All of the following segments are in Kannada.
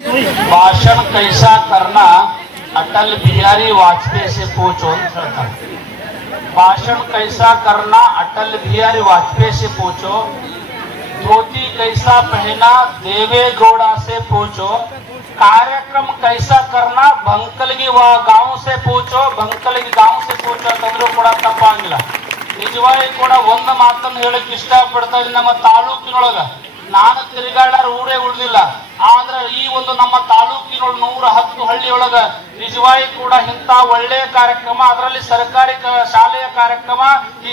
भाषण कैसा करना अटल बिहारी वाजपेयी से पूछो ಅಂತ ಹೇಳ್ತಾರೆ. भाषण कैसा करना अटल बिहारी वाजपेयी से पूछो, धोती कैसा पहना देवेगौड़ा से पूछो, कार्यक्रम कैसा करना ಬಂಕಲ್ಗಿ गांव से पूछो, ಬಂಕಲ್ಗಿ गांव से पूछो ಅಂತಂದ್ರೂ ಕೂಡ ತಪ್ಪಾಗಿಲ್ಲ. ನಿಜವಾಗಿ ಕೂಡ ಒಂದು ಮಾತನ್ನು ಹೇಳಕ್ಕೆ ಇಷ್ಟಪಡ್ತಾ ಇದ್ದೀನಿ. ನಮ್ಮ ತಾಲೂಕಿನೊಳಗ ನಾನು ತಿರುಗಾಡಾರ ಊರೇ ಉಳಿದಿಲ್ಲ. ಆದ್ರೆ ಈ ಒಂದು ನಮ್ಮ ತಾಲೂಕಿನೊಳಗೆ 110 ಹಳ್ಳಿಯೊಳಗ ನಿಜವಾಗಿ ಕೂಡ ಇಂಥ ಒಳ್ಳೆಯ ಕಾರ್ಯಕ್ರಮ, ಅದರಲ್ಲಿ ಸರ್ಕಾರಿ ಶಾಲೆಯ ಕಾರ್ಯಕ್ರಮ, ಈ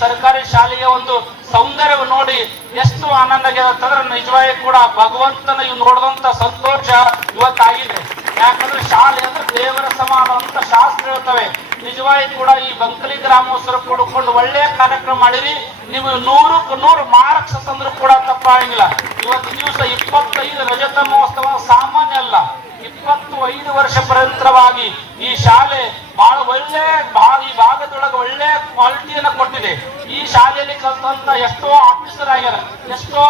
ಸರ್ಕಾರಿ ಶಾಲೆಯ ಒಂದು ಸೌಂದರ್ಯ ನೋಡಿ ಎಷ್ಟು ಆನಂದ ಅಂತಂದ್ರೆ ನಿಜವಾಗಿ ಕೂಡ ಭಗವಂತನ ಇವ್ ನೋಡಿದಂತ ಸಂತೋಷ ಇವತ್ತಾಗಿದೆ. ಯಾಕಂದ್ರೆ ಶಾಲೆ ಅಂದ್ರೆ ದೇವರ ಸಮಾನ ಅಂತ ಶಾಸ್ತ್ರ ಹೇಳ್ತವೆ. ನಿಜವಾಗಿ ಕೂಡ ಈ ಬಂಕಲಿ ಗ್ರಾಮೋತ್ಸವ ಕೂಡಿಕೊಂಡು ಒಳ್ಳೆಯ ಕಾರ್ಯಕ್ರಮ ಮಾಡಿರಿ. ನೀವು 100ಕ್ಕೆ 100 ಮಾರ್ಕ್ಸ್ ತಂದ್ರೂ ಕೂಡ ತಪ್ಪಾಗಿಲ್ಲ. ಇವತ್ತು ದಿವಸ 25 ರಜತ ಮಹೋತ್ಸವ ಸಾಮಾನ್ಯ ಅಲ್ಲ. 25 ವರ್ಷ ಪರಂತರವಾಗಿ ಈ ಶಾಲೆ ಬಹಳ ಒಳ್ಳೆ ಈ ಭಾಗದೊಳಗೆ ಒಳ್ಳೆ ಕ್ವಾಲಿಟಿಯನ್ನ ಕೊಟ್ಟಿದೆ. ಈ ಶಾಲೆಯಲ್ಲಿ ಕಲಿತಂತ ಎಷ್ಟೋ ಆಫೀಸರ್ ಆಗ್ಯಾರ, ಎಷ್ಟೋ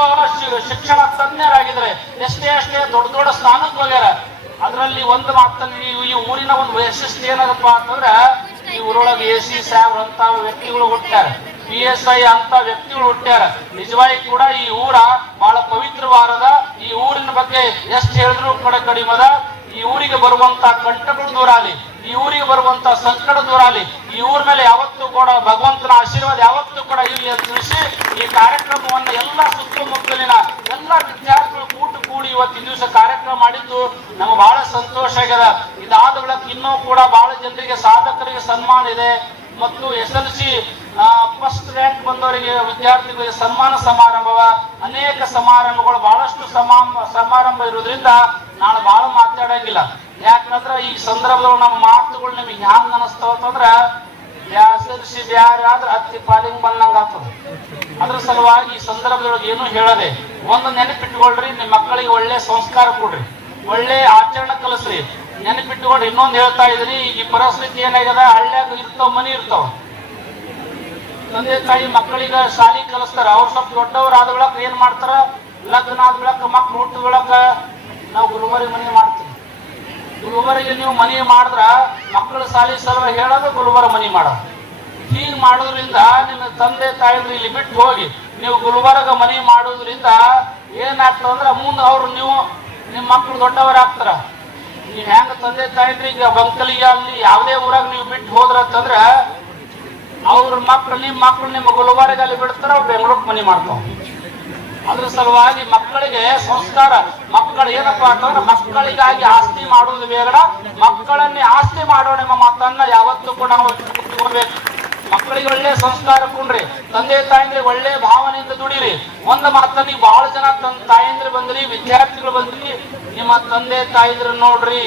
ಶಿಕ್ಷಣ ತಜ್ಞರಾಗಿದ್ದಾರೆ, ಎಷ್ಟೇ ದೊಡ್ಡ ದೊಡ್ಡ ಸ್ಥಾನಕ್ಕೆ ಹೋಗ್ಯಾರ. ಅದರಲ್ಲಿ ಒಂದು ಮಾತನ್ನು ಈ ಊರಿನ ಒಂದು ವೈಶಿಷ್ಟ್ಯ ಏನದಪ್ಪ ಅಂತಂದ್ರೆ, ಈ ಊರೊಳಗೆ AC ಸಾಹೇಬ್ರು ಅಂತ ವ್ಯಕ್ತಿಗಳು ಹುಟ್ಟ್ಯಾರ, PSI ಅಂತ ವ್ಯಕ್ತಿಗಳು ಹುಟ್ಟ್ಯಾರ. ನಿಜವಾಗಿ ಕೂಡ ಈ ಊರ ಬಹಳ ಪವಿತ್ರವಾದ, ಈ ಊರಿನ ಬಗ್ಗೆ ಎಷ್ಟು ಹೇಳಿದ್ರು ಕೂಡ ಕಡಿಮದ. ಈ ಊರಿಗೆ ಬರುವಂತ ಕಂಟಗಳು ದೂರಾಲಿ, ಈ ಊರಿಗೆ ಬರುವಂತ ಸಂಕಟ ದೂರಾಲಿ, ಈ ಊರ ಮೇಲೆ ಯಾವತ್ತೂ ಕೂಡ ಭಗವಂತನ ಆಶೀರ್ವಾದ ಯಾವತ್ತೂ ಕೂಡ ಇರಲಿ ಅಂತ ತಿಳಿಸಿ ಈ ಕಾರ್ಯಕ್ರಮವನ್ನ ಎಲ್ಲ ಸುತ್ತಮುತ್ತಲಿನ ಎಲ್ಲ ವಿದ್ಯಾರ್ಥಿಗಳು ಕೂಡಿ ಇವತ್ತಿನ ದಿವಸ ಕಾರ್ಯಕ್ರಮ ಮಾಡಿದ್ದು ನಮಗೆ ಬಹಳ ಸಂತೋಷ ಆಗ್ಯದ. ಇದಾದ ಬಳಿಕ ಇನ್ನೂ ಕೂಡ ಬಹಳ ಜನರಿಗೆ ಸಾಧಕರಿಗೆ ಸನ್ಮಾನ ಇದೆ ಮತ್ತು SLC ಫಸ್ಟ್ ರ್ಯಾಂಕ್ ಬಂದವರಿಗೆ ವಿದ್ಯಾರ್ಥಿಗಳಿಗೆ ಸನ್ಮಾನ ಸಮಾರಂಭವ, ಅನೇಕ ಸಮಾರಂಭಗಳು ಬಹಳಷ್ಟು ಸಮಾರಂಭ ಇರೋದ್ರಿಂದ ನಾನು ಬಹಳ ಮಾತಾಡಂಗಿಲ್ಲ. ಯಾಕಂದ್ರೆ ಈ ಸಂದರ್ಭದೊಳಗೆ ನಮ್ಮ ಮಾತುಗಳು ನಿಮಗೆ ಹ್ಯಾಂಗ ಅನಿಸ್ತಾವ ಅಂತಂದ್ರ SLC ಬ್ಯಾರೆ ಆದ್ರೆ ಹತ್ತಿ ಪಾಲಿಂಗ್ ಬಂದಂಗ ಆಗ್ತದೆ. ಅದ್ರ ಸಲುವಾಗಿ ಈ ಸಂದರ್ಭದೊಳಗೆ ಏನು ಹೇಳದೆ ಒಂದು ನೆನಪಿಟ್ಕೊಳ್ರಿ, ನಿಮ್ಮ ಮಕ್ಕಳಿಗೆ ಒಳ್ಳೆ ಸಂಸ್ಕಾರ ಕೊಡ್ರಿ, ಒಳ್ಳೆ ಆಚರಣೆ ಕಲಿಸ್ರಿ. ನೆನಪಿಟ್ಟುಕೊಂಡು ಇನ್ನೊಂದು ಹೇಳ್ತಾ ಇದ್ರಿ, ಈ ಪರಿಸ್ಥಿತಿ ಏನಾಗ್ಯದ, ಹಳ್ಳ್ಯಾಗ ಇರ್ತಾವ ಮನಿ ಇರ್ತಾವ, ತಂದೆ ತಾಯಿ ಮಕ್ಕಳಿಗೆ ಶಾಲಿ ಕಲಿಸ್ತಾರ. ಅವ್ರು ಸ್ವಲ್ಪ ದೊಡ್ಡವ್ರು ಆದ ಬಳಕ ಏನ್ ಮಾಡ್ತಾರ, ಲಗ್ನ ಆದ ಬಳಕ ಮಕ್ಳು ಹುಟ್ಟ ಬಳಕ ನಾವು ಗುಲ್ಬರ್ಗ ಮನಿ ಮಾಡ್ತೀವಿ. ಗುಲ್ಬರ್ಗ ನೀವು ಮನಿ ಮಾಡಿದ್ರ ಮಕ್ಕಳ ಶಾಲಿ ಸಲುವಾಗಿ ಹೇಳೋದು ಗುಲ್ಬರ್ಗ ಮನಿ ಮಾಡೋದು. ಹೀಗೆ ಮಾಡೋದ್ರಿಂದ ನಿಮ್ಮ ತಂದೆ ತಾಯಿದ್ರು ಇಲ್ಲಿ ಬಿಟ್ಟು ಹೋಗಿ ನೀವು ಗುಲ್ಬರ್ಗ ಮನಿ ಮಾಡೋದ್ರಿಂದ ಏನಾಗ್ತದಂದ್ರ ಮುಂದೆ ಅವ್ರು ನಿಮ್ಮ ಮಕ್ಕಳು ದೊಡ್ಡವರಾಗ್ತಾರ. ನೀವ್ ಹೆಂಗ ತಂದೆ ತಾಯಿದ್ರಿ ಈಗ ಬಂಕಲಿಗೆ ಅಲ್ಲಿ ಯಾವುದೇ ಊರಾಗ ನೀವು ಬಿಟ್ಟು ಹೋದ್ರಂತಂದ್ರ ಅವ್ರ ಮಕ್ಳು ನಿಮ್ಮ ಗುಲ್ಬರ್ಗ ಅಲ್ಲಿ ಬಿಡ್ತಾರ, ಅವ್ರು ಬೆಂಗಳೂರು ಮನಿ ಮಾಡ್ತಾವ. ಅದ್ರ ಸಲುವಾಗಿ ಮಕ್ಕಳಿಗೆ ಸಂಸ್ಕಾರ, ಮಕ್ಕಳು ಏನಪ್ಪಾ ಅಂತಂದ್ರೆ ಮಕ್ಕಳಿಗಾಗಿ ಆಸ್ತಿ ಮಾಡುವುದು ಬೇಡ, ಮಕ್ಕಳನ್ನೇ ಆಸ್ತಿ ಮಾಡೋ ನಿಮ್ಮ ಮಾತನ್ನ ಯಾವತ್ತೂ ಕೂಡ ನಾವು ಇಟ್ಕೊಳ್ಬೇಕು. ಮಕ್ಕಳಿಗೆ ಒಳ್ಳೆ ಸಂಸ್ಕಾರ ಕೊಡ್ರಿ, ತಂದೆ ತಾಯಿಂದ್ರೆ ಒಳ್ಳೆ ಭಾವನೆಯಿಂದ ದುಡಿರಿ. ಒಂದು ಮಾತನ್ನ ನೀವು ಬಹಳ ಜನ ತಾಯಿಂದ್ರೆ ಬಂದ್ರಿ, ವಿದ್ಯಾರ್ಥಿಗಳು ಬಂದ್ರಿ, ನಿಮ್ಮ ತಂದೆ ತಾಯಿಂದ್ರ ನೋಡ್ರಿ,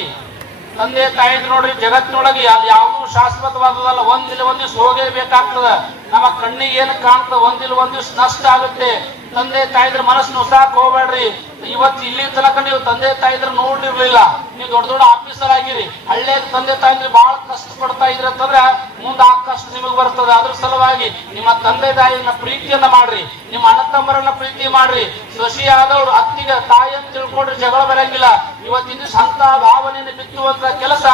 ತಂದೆ ತಾಯಿಂದ್ರ ನೋಡ್ರಿ. ಜಗತ್ತಿನೊಳಗೆ ಯಾವ್ದು ಶಾಶ್ವತವಾದದಲ್ಲ, ಒಂದಿಲ್ಲ ಒಂದ್ ದಿವ್ಸ ಹೋಗೇಬೇಕಾಗ್ತದ. ನಮ್ಮ ಕಣ್ಣಿಗೆ ಏನು ಕಾಣ್ತದ, ಒಂದಿಲ್ಲ ಒಂದ್ ದಿವ್ಸ ನಷ್ಟ ಆಗುತ್ತೆ. ತಂದೆ ತಾಯಿದ್ರ ಮನಸ್ಸು ನುಸಾಕ್ ಹೋಗ್ಬೇಡ್ರಿ. ಇವತ್ತು ಇಲ್ಲಿ ತನಕ ನೀವು ತಂದೆ ತಾಯಿದ್ರ ನೋಡಿರ್ಲಿಲ್ಲ, ನೀವು ದೊಡ್ಡ ದೊಡ್ಡ ಆಫೀಸರ್ ಆಗಿರಿ, ಹಳ್ಳಿಯ ತಂದೆ ತಾಯಿದ್ರೆ ಬಹಳ ಕಷ್ಟ ಪಡ್ತಾ ಇದ್ರಿ ಅಂತಂದ್ರೆ ಮುಂದೆ ಆ ಕಷ್ಟ ನಿಮಗೆ ಬರ್ತದೆ. ಅದ್ರ ಸಲುವಾಗಿ ನಿಮ್ಮ ತಂದೆ ತಾಯಿನ ಪ್ರೀತಿಯನ್ನ ಮಾಡ್ರಿ, ನಿಮ್ಮ ಅಣ್ಣ ತಮ್ಮರನ್ನ ಪ್ರೀತಿ ಮಾಡ್ರಿ. ಸೊಸಿ ಆದವ್ರು ಅತ್ತಿಗೆ ತಾಯಿ ಅಂತ ತಿಳ್ಕೊಂಡ್ರೆ ಜಗಳ ಬರಂಗಿಲ್ಲ. ಇವತ್ತಿನ ಅಂತ ಭಾವನೆಯನ್ನು ಬಿತ್ತುವಂತ ಕೆಲಸ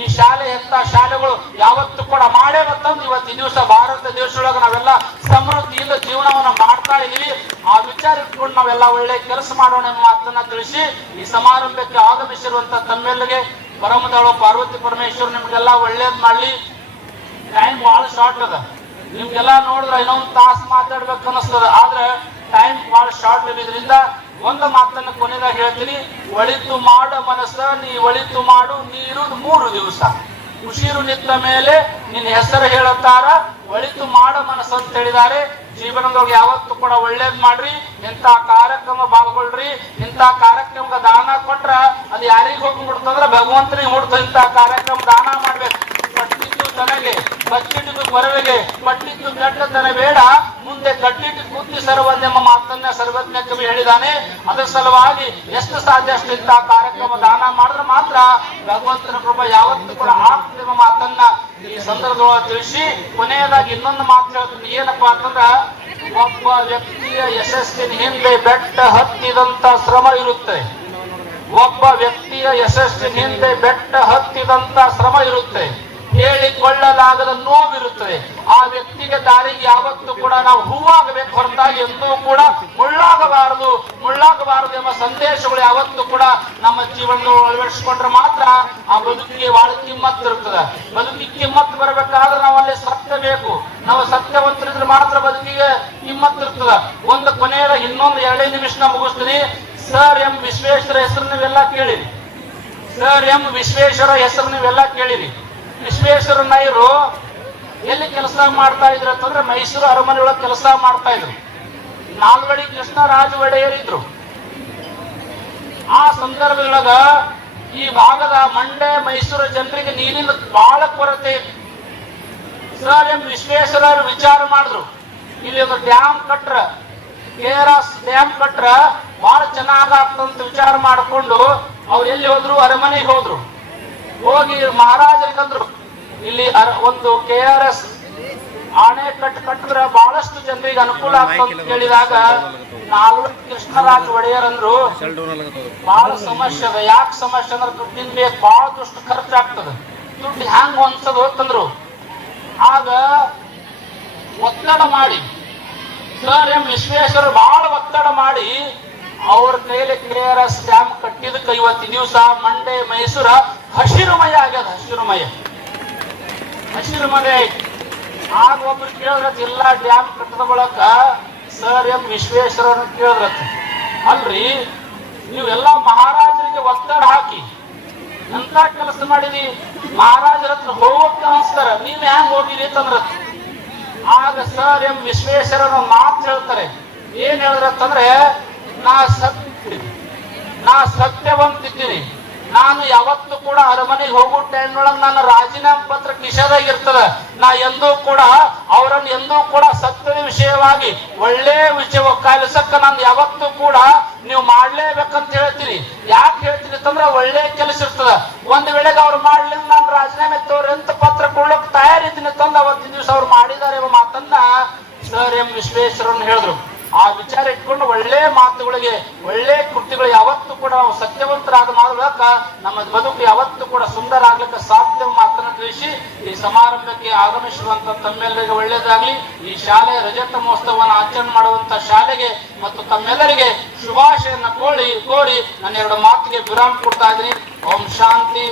ಈ ಶಾಲೆ ಅಂತ ಶಾಲೆಗಳು ಯಾವತ್ತೂ ಕೂಡ ಮಾಡೇ ಬರ್ತಂದು ಇವತ್ತಿನ ದಿವಸ ಭಾರತ ದೇಶದೊಳಗೆ ನಾವೆಲ್ಲ ಸಮೃದ್ಧಿಯಿಂದ ಜೀವನವನ್ನ ಮಾಡ್ತಾ ಇದೀವಿ. ಆ ವಿಚಾರ ಇಟ್ಕೊಂಡು ನಾವೆಲ್ಲ ಒಳ್ಳೆ ಕೆಲಸ ಮಾಡೋಣ ಎಂಬ ಮಾತನ್ನ ತಿಳಿಸಿ ಈ ಸಮಾರಂಭಕ್ಕೆ ಆಗಮಿಸಿರುವಂತ ತಮ್ಮೆಲ್ಲರಿಗೆ ಪರಮದಳು ಪಾರ್ವತಿ ಪರಮೇಶ್ವರ್ ನಿಮ್ಗೆಲ್ಲ ಒಳ್ಳೇದ್ ಮಾಡ್ಲಿ. ಟೈಮ್ ಬಹಳ ಶಾರ್ಟ್ ಅದ, ನಿಮ್ಗೆಲ್ಲ ನೋಡಿದ್ರೆ ಇನ್ನೊಂದು ತಾಸು ಮಾತಾಡ್ಬೇಕು ಅನಿಸ್ತದ, ಆದ್ರೆ ಟೈಮ್ ಬಹಳ ಶಾರ್ಟ್ ಇರೋದ್ರಿಂದ ಒಂದು ಮಾತನ್ನ ಕೊನೆದಾಗ ಹೇಳ್ತೀನಿ. ಒಳಿತು ಮಾಡ ಮನಸ್ಸ ನೀ ಒಳಿತು ಮಾಡು, ನೀರುದು 3 ದಿವಸ, ಉಸಿರು ನಿಂತ ಮೇಲೆ ನಿನ್ನ ಹೆಸರು ಹೇಳುತ್ತಾರ, ಒಳಿತು ಮಾಡ ಮನಸ್ಸು ಅಂತ ಹೇಳಿದ್ದಾರೆ. ಜೀವನದೊಳಗೆ ಯಾವತ್ತೂ ಕೂಡ ಒಳ್ಳೇದ್ ಮಾಡ್ರಿ, ಇಂಥ ಕಾರ್ಯಕ್ರಮ ಪಾಲ್ಗೊಳ್ರಿ. ಇಂಥ ಕಾರ್ಯಕ್ರಮಕ್ಕೆ ದಾನ ಕೊಟ್ರ ಅದು ಯಾರಿಗೆ ಹೋಗಿ ಮುಡ್ತಂದ್ರ ಭಗವಂತನಿಗೆ ಮುಡ್ತ. ಇಂಥ ಕಾರ್ಯಕ್ರಮ ದಾನ ಮಾಡ್ಬೇಕು. ಪಟ್ಟಿದ್ದು ತನಗೆ ಬಚ್ಚಿಟ್ಟು ಬರವಿಗೆ, ಪಟ್ಟಿದ್ದು ಕೆಟ್ಟತನ ಬೇಡ, ಮುಂದೆ ಕಟ್ಟಿಟ್ಟು ಕೂತಿ ಸರ್ವಜ್ಞ ಮಾತನ್ನ ಸರ್ವಜ್ಞ ಕವಿ ಹೇಳಿದ್ದಾನೆ. ಅದರ ಸಲುವಾಗಿ ಎಷ್ಟು ಸಾಧ್ಯ ಅಷ್ಟು ಇಂಥ ಕಾರ್ಯಕ್ರಮ ದಾನ ಮಾಡಿದ್ರೆ ಮಾತ್ರ ಭಗವಂತನ ಕೃಪೆ ಯಾವತ್ತೂ ಕೂಡ ಆಗ್ತದೆ ಎಂಬ ಮಾತನ್ನ ಈ ಸಂದರ್ಭದೊಳಗೆ ತಿಳಿಸಿ ಕೊನೆಯದಾಗಿ ಇನ್ನೊಂದು ಮಾತು ಹೇಳ್ತೀನಿ. ಏನಪ್ಪಾ ಅಂತಂದ್ರ, ಒಬ್ಬ ವ್ಯಕ್ತಿಯ ಯಶಸ್ಸಿನ ಹಿಂದೆ ಬೆಟ್ಟ ಹತ್ತಿದಂತ ಶ್ರಮ ಇರುತ್ತೆ. ಒಬ್ಬ ವ್ಯಕ್ತಿಯ ಯಶಸ್ಸಿನ ಹಿಂದೆ ಬೆಟ್ಟ ಹತ್ತಿದಂತ ಶ್ರಮ ಇರುತ್ತೆ, ಹೇಳಿಕೊಳ್ಳಲಾಗದ ನೋವಿರುತ್ತದೆ. ಆ ವ್ಯಕ್ತಿಗೆ ದಾರಿಗೆ ಯಾವತ್ತೂ ಕೂಡ ನಾವು ಹೂವಾಗಬೇಕು ಹೊರತಾಗಿ ಎಂದೂ ಕೂಡ ಮುಳ್ಳಾಗಬಾರದು ಎಂಬ ಸಂದೇಶಗಳು ಯಾವತ್ತೂ ಕೂಡ ನಮ್ಮ ಜೀವನ ಅಳವಡಿಸಿಕೊಂಡ್ರೆ ಮಾತ್ರ ಆ ಬದುಕಿಗೆ ಬಹಳ ಕಿಮ್ಮತ್ತು ಇರ್ತದೆ. ಬದುಕಿಗೆ ಕಿಮ್ಮತ್ತು ಬರಬೇಕಾದ್ರೆ ನಾವು ಅಲ್ಲಿ ಸತ್ಯ ಬೇಕು. ನಾವು ಸತ್ಯವಂತರಿದ್ರೆ ಮಾತ್ರ ಬದುಕಿಗೆ ಕಿಮ್ಮತ್ತು ಇರ್ತದ. ಒಂದು ಕೊನೆಯ ಇನ್ನೊಂದು 2 ನಿಮಿಷ ಮುಗಿಸ್ತೀನಿ. ಸರ್ ಎಂ ವಿಶ್ವೇಶ್ವರ ಹೆಸರು ನೀವೆಲ್ಲ ಕೇಳಿರಿ. ಸರ್ ಎಂ ವಿಶ್ವೇಶ್ವರ ಹೆಸರು ನೀವೆಲ್ಲ ಕೇಳಿರಿ. ವಿಶ್ವೇಶ್ವರಯ್ಯರು ಎಲ್ಲಿ ಕೆಲಸ ಮಾಡ್ತಾ ಇದ್ರು ಅಂತಂದ್ರೆ ಮೈಸೂರು ಅರಮನೆ ಒಳಗೆ ಕೆಲಸ ಮಾಡ್ತಾ ಇದ್ರು. ನಾಲ್ವಡಿ ಕೃಷ್ಣರಾಜ ಒಡೆಯರ್ ಇದ್ರು. ಆ ಸಂದರ್ಭದೊಳಗ ಈ ಭಾಗದ ಮಂಡ್ಯ ಮೈಸೂರು ಜನರಿಗೆ ನೀರಿನ ಬಹಳ ಕೊರತೆ ಇತ್ತು. ಸರ್ ಎಂ ವಿಶ್ವೇಶ್ವರಯ್ಯರು ವಿಚಾರ ಮಾಡಿದ್ರು, ಇಲ್ಲಿ ಒಂದು ಡ್ಯಾಮ್ ಕಟ್ರ, KRS ಡ್ಯಾಮ್ ಕಟ್ರ ಬಹಳ ಚೆನ್ನಾಗಾಗ್ತಂತ ವಿಚಾರ ಮಾಡಿಕೊಂಡು ಅವ್ರು ಎಲ್ಲಿ ಹೋದ್ರು, ಅರಮನೆಗೆ ಹೋದ್ರು. ಹೋಗಿ ಮಹಾರಾಜರಿಗಂದ್ರು, ಇಲ್ಲಿ ಒಂದು KRS ಅಣೆಕಟ್ಟು ಕಟ್ಟಿದ್ರೆ ಬಹಳಷ್ಟು ಜನರಿಗೆ ಅನುಕೂಲ ಆಗ್ತಂತ ಕೇಳಿದಾಗ ನಾಲ್ವಡಿ ಕೃಷ್ಣರಾಜ ಒಡೆಯರ್ ಅಂದ್ರು, ಬಹಳ ಸಮಸ್ಯೆ ಅದ. ಯಾಕೆ ಸಮಸ್ಯೆ ಅಂದ್ರೆ ದುಡ್ಡಿನ ಬೇಕು, ಬಹಳ ದುಡ್ಡು ಖರ್ಚಾಗ್ತದೆ, ದುಡ್ಡು ಹ್ಯಾಂಗ್ ಹೊಂದ್ಸೋದು ಅಂತಂದ್ರು. ಆಗ ಒತ್ತಡ ಮಾಡಿ ಸರ್ ಎಂ ವಿಶ್ವೇಶ್ವರ ಬಹಳ ಒತ್ತಡ ಮಾಡಿ ಅವ್ರ ಕೈಲಿ KRS ಡ್ಯಾಮ್ ಕಟ್ಟಿದಕ್ಕೆ ಇವತ್ತು ದಿವಸ ಮಂಡ್ಯ ಮೈಸೂರ ಹಸಿರುಮಯ ಆಗ್ಯದ. ಹಸಿರುಮಯ ಐತಿ. ಆಗ ಒಬ್ರು ಕೇಳಿದ್ರತ್, ಎಲ್ಲ ಡ್ಯಾಮ್ ಕಟ್ಟದ ಬಳಕ ಸರ್ ಎಂ ವಿಶ್ವೇಶ್ವರ ಕೇಳಿದ್ರತ್, ಅಲ್ರಿ ನೀವೆಲ್ಲ ಮಹಾರಾಜರಿಗೆ ಒತ್ತಡ ಹಾಕಿ ಎಂತ ಕೆಲಸ ಮಾಡಿದಿ, ಮಹಾರಾಜರ ಹತ್ರ ಹೋಗಕ್ಕೆ ಅನಿಸ್ತಾರ, ನೀವ್ ಹ್ಯಾಂಗ್ ಹೋಗಿರಿ ಅಂತಂದ್ರತ್. ಆಗ ಸರ್ ಎಂ ವಿಶ್ವೇಶ್ವರ ಮಾತು ಹೇಳ್ತಾರೆ. ಏನ್ ಹೇಳಿದ್ರಂತಂದ್ರೆ, ನಾ ಸತ್ಯವಂತಿದ್ದೀನಿ, ನಾನು ಯಾವತ್ತೂ ಕೂಡ ಅರಮನೆಗೆ ಹೋಗೋ ಟೈಮ್ ಒಳಗೆ ನನ್ನ ರಾಜೀನಾಮೆ ಪತ್ರ ಕಿಶೆದಾಗ ಇರ್ತದ. ನಾ ಎಂದೂ ಕೂಡ ಅವರನ್ನು ಎಂದೂ ಕೂಡ ಸತ್ಯದ ವಿಷಯವಾಗಿ ಒಳ್ಳೆ ವಿಷಯ ಕಲಿಸಕ್ಕ ನಾನು ಯಾವತ್ತೂ ಕೂಡ ನೀವು ಮಾಡ್ಲೇಬೇಕಂತ ಹೇಳ್ತೀನಿ. ಯಾಕೆ ಹೇಳ್ತೀನಿ ಅಂತಂದ್ರೆ ಒಳ್ಳೆ ಕೆಲಸ ಇರ್ತದ. ಒಂದ್ ವೇಳೆಗೆ ಅವ್ರು ಮಾಡ್ಲಿಲ್ಲ, ನಾನು ರಾಜೀನಾಮೆ ತೋರಿ ಅಂತ ಪತ್ರ ಕೊಡ್ಲಿಕ್ಕೆ ತಯಾರಿದ್ದೀನಿ ತಂದು ಅವತ್ತಿನ ದಿವಸ ಅವ್ರು ಮಾಡಿದ್ದಾರೆ ಎಂಬ ಮಾತನ್ನ ಸರ್ ಎಂ ವಿಶ್ವೇಶ್ವರನ್ ಹೇಳಿದ್ರು. ಆ ವಿಚಾರ ಇಟ್ಕೊಂಡು ಒಳ್ಳೆ ಮಾತುಗಳಿಗೆ, ಒಳ್ಳೆ ಕೃತಿಗಳು ಯಾವತ್ತೂ ಕೂಡ ನಾವು ಸತ್ಯವಂತರಾದ ಮಾಡಬೇಕ ನಮ್ಮ ಬದುಕು ಯಾವತ್ತೂ ಕೂಡ ಸುಂದರ ಆಗ್ಲಿಕ್ಕೆ ಸಾಧ್ಯ ಮಾತನ್ನು ತಿಳಿಸಿ ಈ ಸಮಾರಂಭಕ್ಕೆ ಆಗಮಿಸುವಂತ ತಮ್ಮೆಲ್ಲರಿಗೆ ಒಳ್ಳೇದಾಗ್ಲಿ. ಈ ಶಾಲೆ ರಜತ ಮಹೋತ್ಸವವನ್ನು ಆಚರಣೆ ಮಾಡುವಂತ ಶಾಲೆಗೆ ಮತ್ತು ತಮ್ಮೆಲ್ಲರಿಗೆ ಶುಭಾಶಯನ್ನ ಕೋರಿ ನನ್ನ 2 ಮಾತಿಗೆ ವಿರಾಮ ಕೊಡ್ತಾ ಇದ್ದೀನಿ. ಓಂ ಶಾಂತಿ.